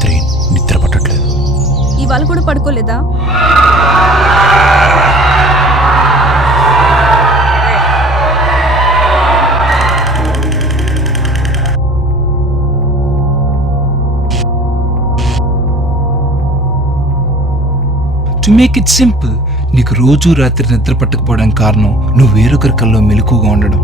రాత్రి నిద్ర పట్టట్లేదు. ఇవాళ కూడా పడుకోలేదా? టు మేక్ ఇట్ సింపుల్, నీకు రోజు రాత్రి నిద్ర పట్టకపోవడానికి కారణం నువ్వు వేరొకరి కల్లో మెలకుగా ఉండడం.